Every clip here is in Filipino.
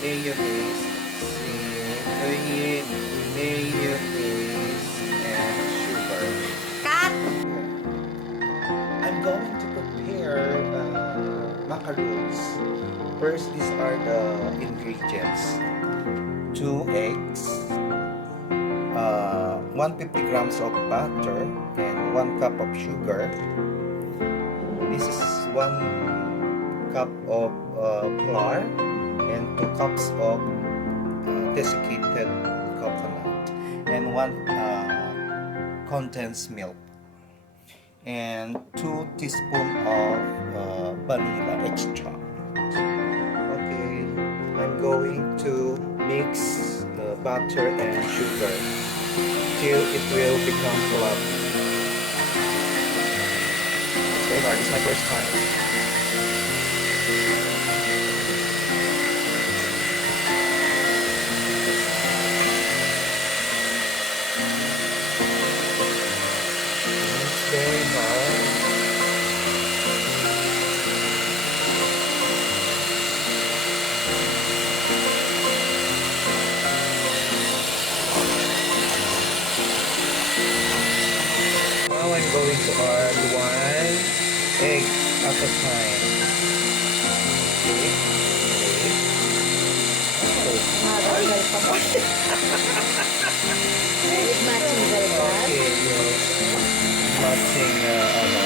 mayonnaise, cream, mayonnaise, and sugar. Cut! I'm going to prepare macaroons. First, these are the ingredients. 2 eggs, 150 grams of butter, and 1 cup of sugar. This is 1 cup of flour and 2 cups of desiccated coconut and 1 condensed milk and 2 teaspoons of vanilla extract. Okay, I'm going to mix the butter and sugar till it will become fluffy. It's very hard. It's my first time. It's very hard. Now I'm going to add 1 egg at a time. Okay. Mabagal pa ba? With matching galban. Okay, yes. Matching, ano.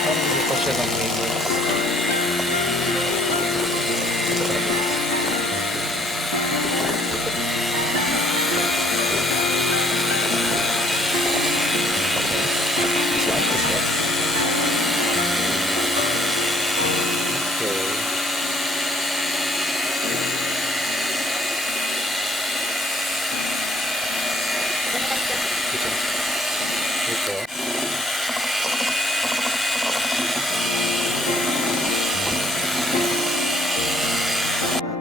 Parang hindi pa siya nag-mix. Ito.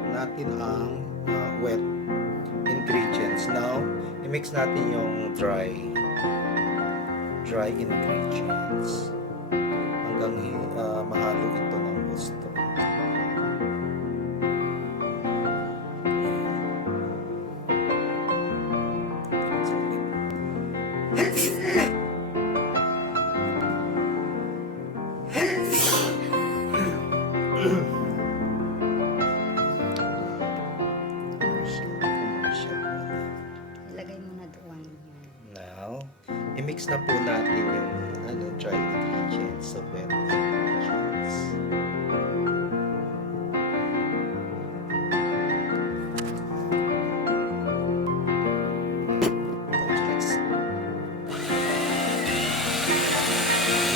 Natin ang wet ingredients. Now, i-mix natin yung dry ingredients hanggang mahalo ito ng gusto. Ilagay mo na doon. Now, i-mix na po natin yung dry ingredients sa wet ingredients.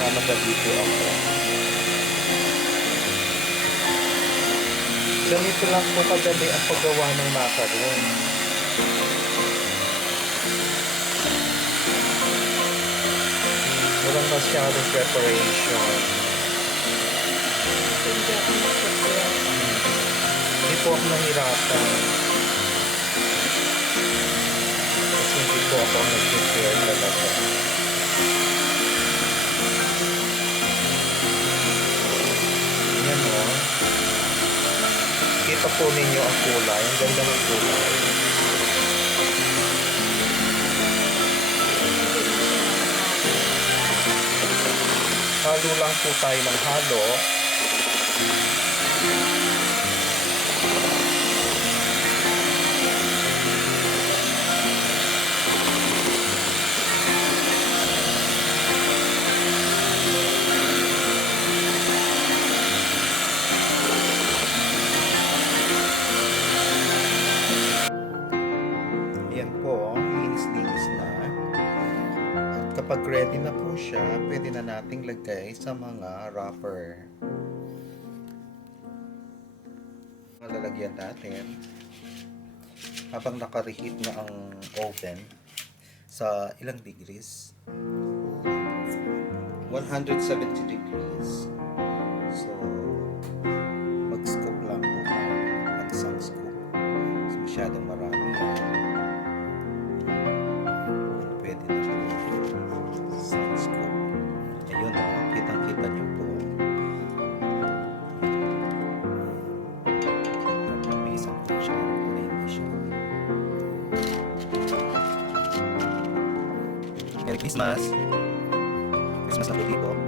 Mamadali po ako. Ganito lang po kadali ang paggawa ng macaron. Walang masyadong preparation. Hindi ako mag-prepare. Hindi po ako nahirapan. Kasi hindi po ako nag-prepare talaga. Yan o. Kita po ninyo ang kulay. Ang ganda ng kulay. Halo lang po tayo ng halo. Yan po, linis-linis na. At kapag ready na po siya, pwede na nating lagay sa mga wrapper. Lalagyan natin habang naka-reheat na ang oven sa ilang degrees? 170 degrees. So, mag-scoop lang po tayo. At isang scoop. masyadong marami. Pwede na po. Sounds good. Ayun, kitang-kita nyo po. May isang po siya. Hindi siya. Merry Christmas! Christmas na po dito.